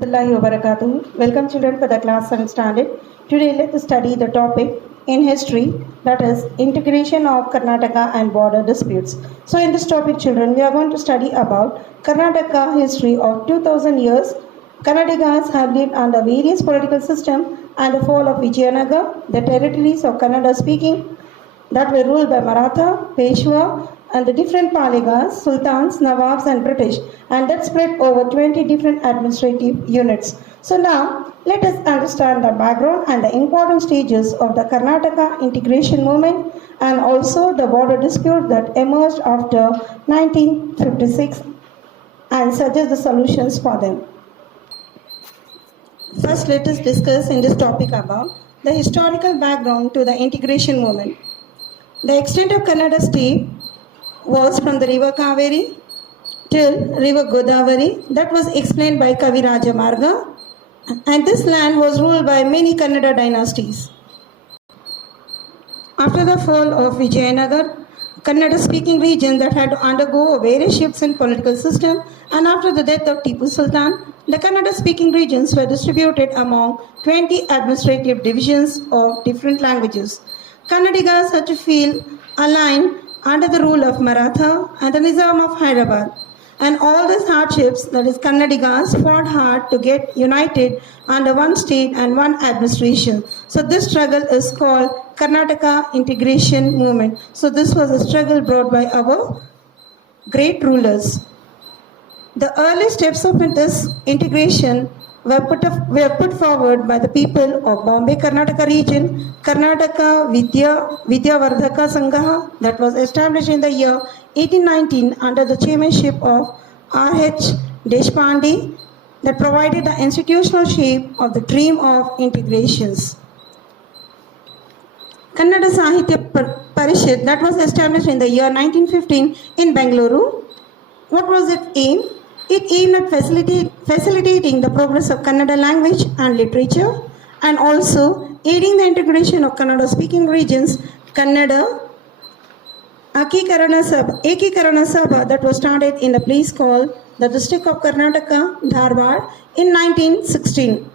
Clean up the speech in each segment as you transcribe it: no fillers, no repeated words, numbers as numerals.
warahmatullahi wabarakatuh. Welcome children for the class 7 standard. Today let us study the topic in history, that is integration of Karnataka and border disputes. So in this topic children, we are going to study about Karnataka history of 2000 years. Kannadigas have lived under various political systems and the fall of Vijayanagar, the territories of Kannada speaking that were ruled by Maratha, Peshwa, and the different Paligas, Sultans, Nawabs, and British, and that spread over 20 different administrative units. So now, let us understand the background and the important stages of the Karnataka integration movement and also the border dispute that emerged after 1956 and suggest the solutions for them. First, let us discuss in this topic about the historical background to the integration movement. The extent of Kannada state was from the river Kaveri till river Godavari. That was explained by Kaviraja Marga, and this land was ruled by many Kannada dynasties. After the fall of Vijayanagar, Kannada speaking region that had to undergo various shifts in political system, and after the death of Tipu Sultan, the Kannada speaking regions were distributed among 20 administrative divisions of different languages. Kannadigas had to feel aligned under the rule of Maratha and the Nizam of Hyderabad. And all these hardships, that is Kannadigas, fought hard to get united under one state and one administration. So this struggle is called Karnataka integration movement. So this was a struggle brought by our great rulers. The early steps of this integration were put forward by the people of Bombay Karnataka region, Karnataka Vidyavardhaka Sangha, that was established in the year 1819 under the chairmanship of R.H. Deshpande, that provided the institutional shape of the dream of integrations. Kannada Sahitya Parishad, that was established in the year 1915 in Bengaluru. What was its aim? It aimed at facilitating the progress of Kannada language and literature, and also aiding the integration of Kannada speaking regions. Kannada Ekikarana Sabha that was started in a place called the district of Karnataka, Dharwad, in 1916.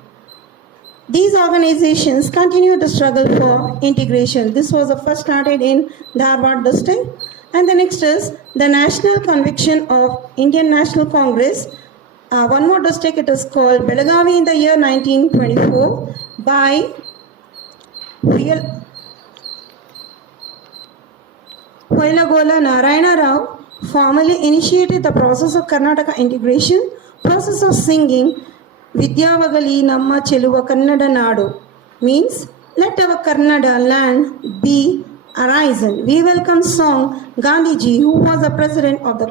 These organizations continued the struggle for integration. This was the first started in Dharwad district. And the next is the National Convention of Indian National Congress. One more district, it is called Belagavi in the year 1924 by Huelagola Narayana Rao formally initiated the process of Karnataka integration, process of singing Vidyavagali Namma Cheluva Kannada Nadu, means let our Kannada land be arisen. We welcome song Gandhiji, who was the president of the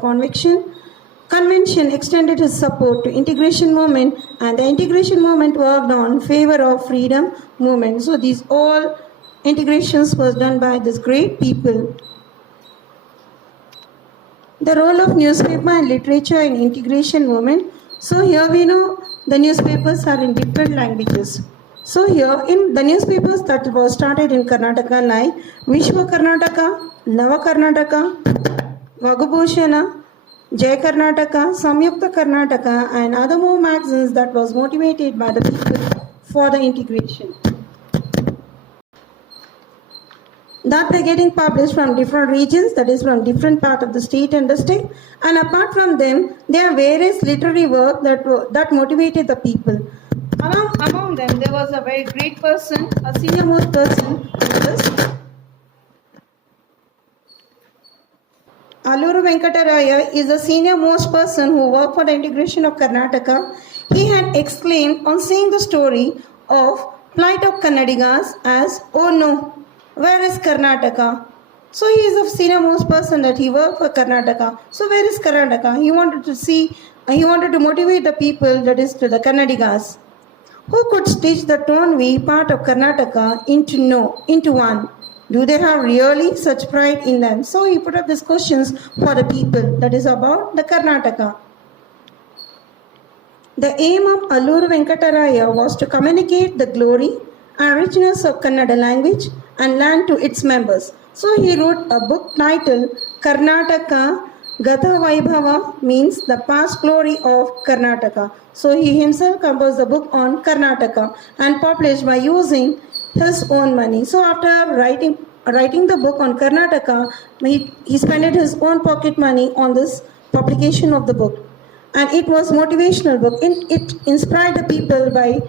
convention, extended his support to integration movement, and the integration movement worked on favor of freedom movement. So these all integrations was done by this great people. The role of newspaper and literature in integration movement. So here we know the newspapers are in different languages. So here in the newspapers that was started in Karnataka like Vishwa Karnataka, Nava Karnataka, Vagubhushana, Jai Karnataka, Samyukta Karnataka, and other more magazines that was motivated by the people for the integration. That were getting published from different regions, that is from different part of the state and district, and apart from them, there are various literary work that motivated the people. Among them, there was a very great person, a senior most person, Alluru Venkataraya is a senior most person who worked for the integration of Karnataka. He had exclaimed on seeing the story of plight of Kannadigas as, "Oh no, where is Karnataka?" So he is a senior most person that he worked for Karnataka. So where is Karnataka? He wanted to motivate the people, that is to the Kannadigas. Who could stitch the Tonvi part of Karnataka into one? Do they have really such pride in them? So he put up these questions for the people, that is about the Karnataka. The aim of Alluru Venkataraya was to communicate the glory and richness of Kannada language and land to its members. So he wrote a book titled Karnataka Gatha Vaibhava means the past glory of Karnataka. So he himself composed the book on Karnataka and published by using his own money. So after writing the book on Karnataka, he spent his own pocket money on this publication of the book. And it was motivational book. It inspired the people by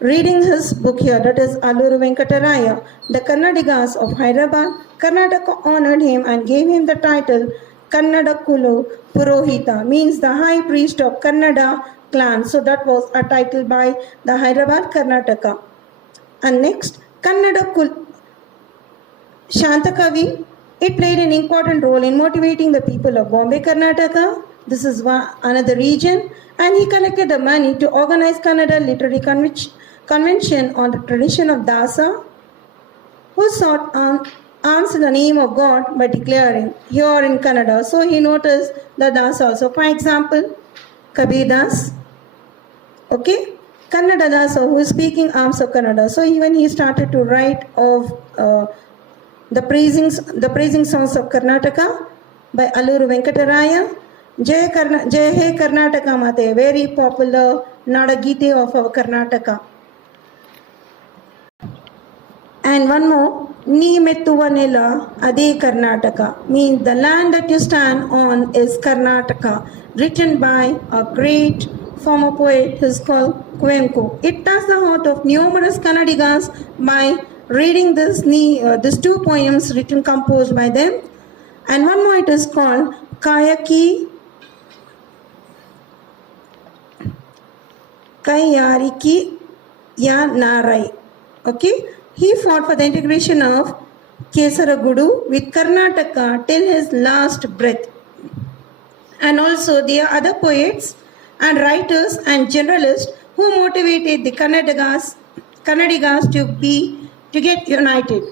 reading his book here, that is Alluru Venkataraya, the Kannadigas of Hyderabad. Karnataka honored him and gave him the title Kannada Kulu Purohita, means the high priest of Kannada clan. So that was a title by the Hyderabad Karnataka. And next, Kannada Kulu Shantakavi. It played an important role in motivating the people of Bombay, Karnataka. This is another region. And he collected the money to organize Kannada Literary Convention on the tradition of Dasa, who sought arms in the name of God by declaring here in Kannada. So he noticed the Dasa also. For example, Kabir Das, okay, Kannada Dasa, who is speaking arms of Kannada. So even he started to write of the praising songs of Karnataka by Alluru Venkataraya. Jai He Karnataka Mate, very popular Nadagite of our Karnataka. And one more, Ni Mettuvanela Ade Karnataka, means the land that you stand on is Karnataka, written by a great former poet, who is called Kuvenku. It touched the heart of numerous Kannadigas by reading these two poems composed by them. And one more, it is called Kayaki Kayariki Ya Narai. Okay, he fought for the integration of Kesaragudu with Karnataka till his last breath. And also there are other poets and writers and generalists who motivated the Kannadigas to get united.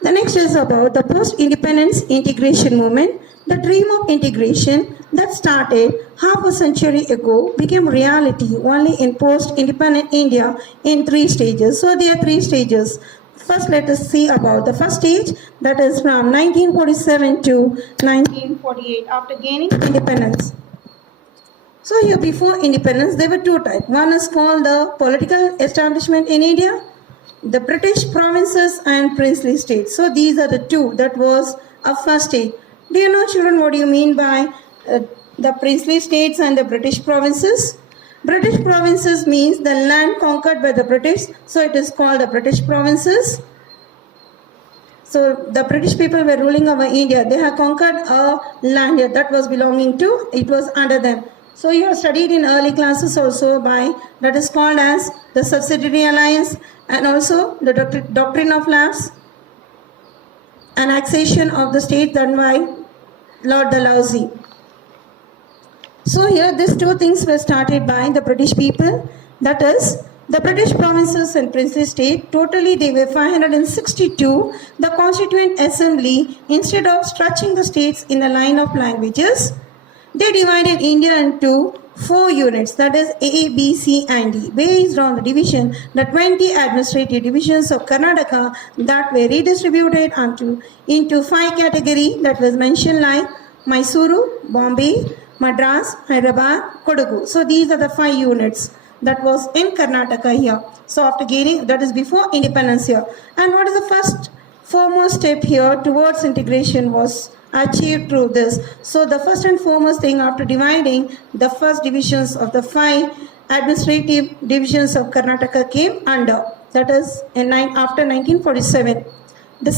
The next is about the post-independence integration movement. The dream of integration that started half a century ago became reality only in post-independent India in 3 stages. So there are 3 stages. First, let us see about the first stage, that is from 1947 to 1948, after gaining independence. So here before independence, there were 2 types. One is called the political establishment in India, the British provinces and princely states. So these are the 2. That was a first stage. Do you know, children, what do you mean by the princely states and the British provinces? British provinces means the land conquered by the British, so it is called the British provinces. So the British people were ruling over India. They have conquered a land here that was belonging to, it was under them. So you have studied in early classes also by, that is called as the subsidiary alliance, and also the doctrine of lapse, annexation of the state done by Lord Dalhousie. So here these 2 things were started by the British people, that is the British provinces and princely state. Totally they were 562. The Constituent Assembly, instead of structuring the states in a line of languages, they divided India into 4 units, that is A, B, C and D, based on the division, the 20 administrative divisions of Karnataka that were redistributed into 5 categories that was mentioned, like Mysuru, Bombay, Madras, Hyderabad, Kodagu. So these are the 5 units that was in Karnataka here. So after gaining, that is before independence here. And what is the first foremost step here towards integration was achieved through this. So the first and foremost thing, after dividing the first divisions of the 5 administrative divisions of Karnataka came under, that is after 1947.